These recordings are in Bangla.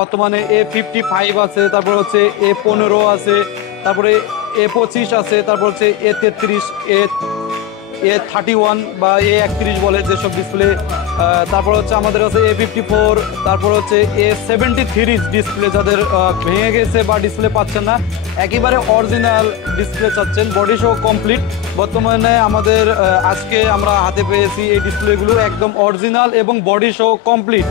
বর্তমানে A55 আছে, তারপর হচ্ছে A15 আছে, তারপরে A25 আছে, তারপর হচ্ছে A33, A31 বা A31 বলে যেসব ডিসপ্লে। তারপর হচ্ছে আমাদের কাছে A54, তারপর হচ্ছে A73 ডিসপ্লে, যাদের ভেঙে গেছে বা ডিসপ্লে পাচ্ছেন না, একেবারে অরিজিনাল ডিসপ্লে চাচ্ছেন, বডি সহ কমপ্লিট। বর্তমানে আমাদের আজকে আমরা হাতে পেয়েছি এই ডিসপ্লেগুলো একদম অরিজিনাল এবং বডি সহ কমপ্লিট।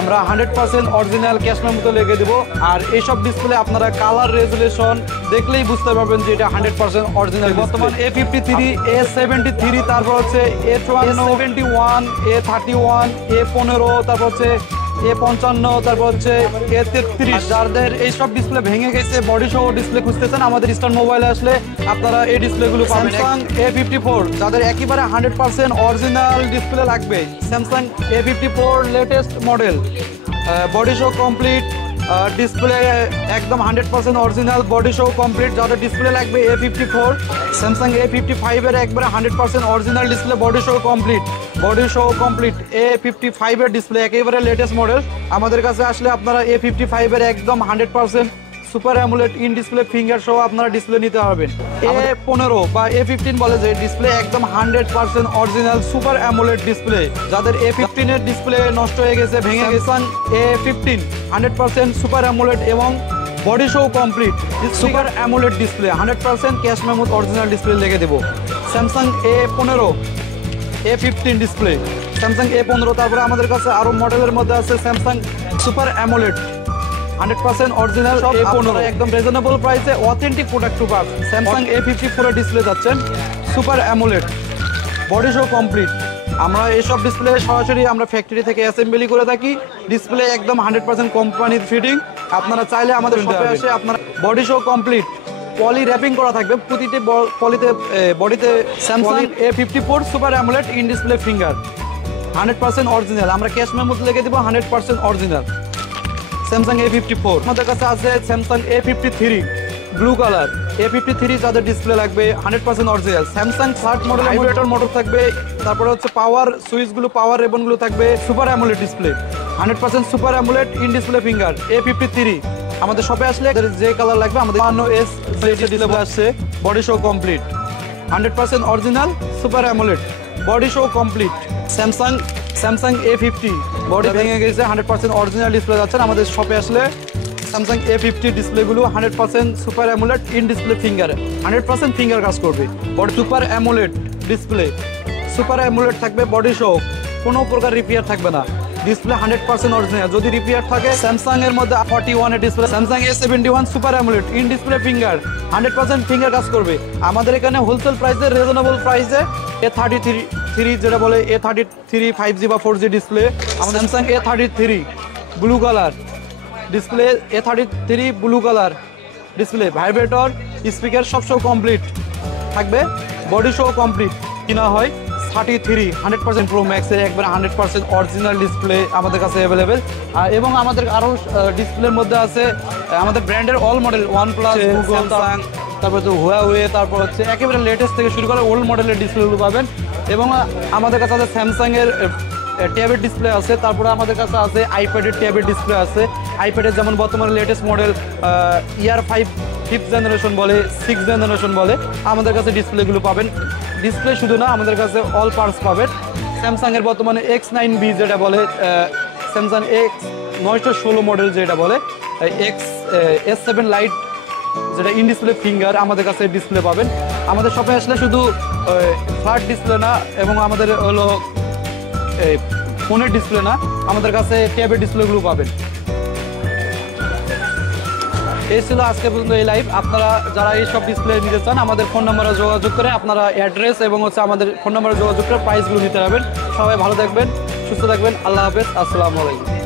আমরা 100% অরিজিনাল ক্যাশ মেমোতে লিখে দেবো। আর এইসব ডিসপ্লে আপনারা কালার রেজুলেশন দেখলেই বুঝতে পারবেন যে এটা 100% অরিজিনাল। বর্তমান A53, A73, তারপর হচ্ছে A71, A31, A15, তারপর হচ্ছে A55, তারপর হচ্ছে A33। যাদের এইসব ডিসপ্লে ভেঙে গেছে, বডি সহ ডিসপ্লে খুঁজতেছেন, আমাদের ইস্টার্ন মোবাইলে আসলে আপনারা এই ডিসপ্লেগুলো পাবেন। স্যামসাং A54, যাদের একেবারে 100% অরিজিনাল ডিসপ্লে লাগবে, Samsung A54 latest model, body সহ কমপ্লিট, ডিসপ্লে একদম 100% অরিজিনাল, বডি সহ কমপ্লিট। যাদের ডিসপ্লে লাগবে A54, স্যামসাং A55 এর একবারে 100% অরিজিনাল ডিসপ্লে, বডি সহ কমপ্লিট, বডি সহ কমপ্লিট। A55 এর ডিসপ্লে একেবারে লেটেস্ট মডেল, আমাদের কাছে আসলে আপনারা A55 এর একদম 100% super AMOLED in display finger সহ আপনারা ডিসপ্লে নিতে পারবেন। A15 বা A15 বলে যে ডিসপ্লে একদম 100% অরিজিনাল সুপার অ্যামোলেড ডিসপ্লে। যাদের A15 এর ডিসপ্লে নষ্ট হয়ে গেছে, ভেঙে গেছে, A15 100% সুপার অ্যামোলেড এবং বডি সহ complete super AMOLED display, 100% cash memo original display লেগে দেবো। Samsung A15, A15 display, Samsung A15। তারপরে আমাদের কাছে আরো মডেলের মধ্যে আছে Samsung super AMOLED 100% original A15, একদম রিজনেবল প্রাইসে অথেন্টিক প্রোডাক্ট টু পাবেন। স্যামসাং A54 এর ডিসপ্লে যাচ্ছেন সুপার অ্যামোলেড, বডি সহ কমপ্লিট। আমরা এইসব ডিসপ্লে সরাসরি আমরা ফ্যাক্টরি থেকে অ্যাসেম্বলি করে থাকি, ডিসপ্লে একদম 100% কোম্পানির ফিটিং। আপনারা চাইলে আমাদের শপে এসে আপনারা বডি সহ কমপ্লিট পলি র্যাপিং করা থাকবে প্রতিটি পলিতে, বডিতে। Samsung A54 super AMOLED in display finger 100% original, আমরা ক্যাশ মেমোতে লিখে দেবো 100% অরিজিনাল। Samsung A54। আমাদের কাছে আছে Samsung A53 blue colour, A53 যাদের ডিসপ্লে লাগবে 100% original. Samsung 3rd model vibrator motor থাকবে, তারপরে হচ্ছে পাওয়ার সুইচগুলো, পাওয়ার রেবনগুলো থাকবে, super AMOLED display 100% super AMOLED in display finger. A53 আমাদের শপে আসলে যে কালার লাগবে আমাদের 52S ডিসপ্লে আসছে, body show complete, 100% original super AMOLED, body show complete. Samsung A50 body ভেঙে গেছে, 100% অরিজিনাল ডিসপ্লে যাচ্ছেন আমাদের শপে আসলে। Samsung A50 ডিসপ্লেগুলো 100% super AMOLED in display finger, 100% finger কাজ করবে। Body super AMOLED display, super AMOLED থাকবে, বডি শো, কোনো প্রকার রিপেয়ার থাকবে না, ডিসপ্লে 100% অরিজিনাল। যদি রিপেয়ার থাকে স্যামসাং এর মধ্যে 41 এর display, Samsung A71 super AMOLED in display finger, 100% finger কাজ করবে। আমাদের এখানে হোলসেল প্রাইসে, রিজনেবল প্রাইসে A33 যেটা বলে A33 5G বা 4G ডিসপ্লে, আমাদের Samsung A33 blue colour display, A33 blue colour display, vibrator, speaker সব শো কমপ্লিট থাকবে, বডি শো কমপ্লিট। কিনা হয় 33 100% প্রো ম্যাক্সের একবার 100% অরিজিনাল ডিসপ্লে আমাদের কাছে অ্যাভেলেবেল। এবং আমাদের আরও ডিসপ্লের মধ্যে আছে আমাদের ব্র্যান্ডের অল মডেল, OnePlus, স্যামসাং, তারপর হচ্ছে হুয়াওয়ে, তারপর হচ্ছে একেবারে লেটেস্ট থেকে শুরু করে ওল্ড মডেলের ডিসপ্লেগুলো পাবেন। এবং আমাদের কাছে আছে স্যামসাংয়ের ট্যাবের ডিসপ্লে আছে, তারপরে আমাদের কাছে আছে আইপ্যাডের ট্যাবের ডিসপ্লে আছে। আইপ্যাডের যেমন বর্তমানে লেটেস্ট মডেল ইয়ার 5th জেনারেশন বলে, 6th জেনারেশন বলে, আমাদের কাছে ডিসপ্লেগুলো পাবেন। ডিসপ্লে শুধু না, আমাদের কাছে অল পার্টস পাবেন। স্যামসাংয়ের বর্তমানে X9B যেটা বলে, স্যামসাং X916 মডেল যেটা বলে, S7 লাইট যেটা ইন ডিসপ্লে ফিঙ্গার, আমাদের কাছে ডিসপ্লে পাবেন। আমাদের শপে আসলে শুধু ফ্ল্যাট ডিসপ্লে না, এবং আমাদের হলো ফোনের ডিসপ্লে না, আমাদের কাছে ট্যাবের ডিসপ্লেগুলো পাবেন। এই ছিল আজকে পর্যন্ত এই লাইভ। আপনারা যারা এইসব ডিসপ্লে নিতে চান আমাদের ফোন নাম্বারে যোগাযোগ করে, আপনারা অ্যাড্রেস এবং হচ্ছে আমাদের ফোন নাম্বারে যোগাযোগ করে প্রাইসগুলো নিতে পারবেন। সবাই ভালো থাকবেন, সুস্থ থাকবেন, আল্লাহ হাফেজ, আসসালামু আলাইকুম।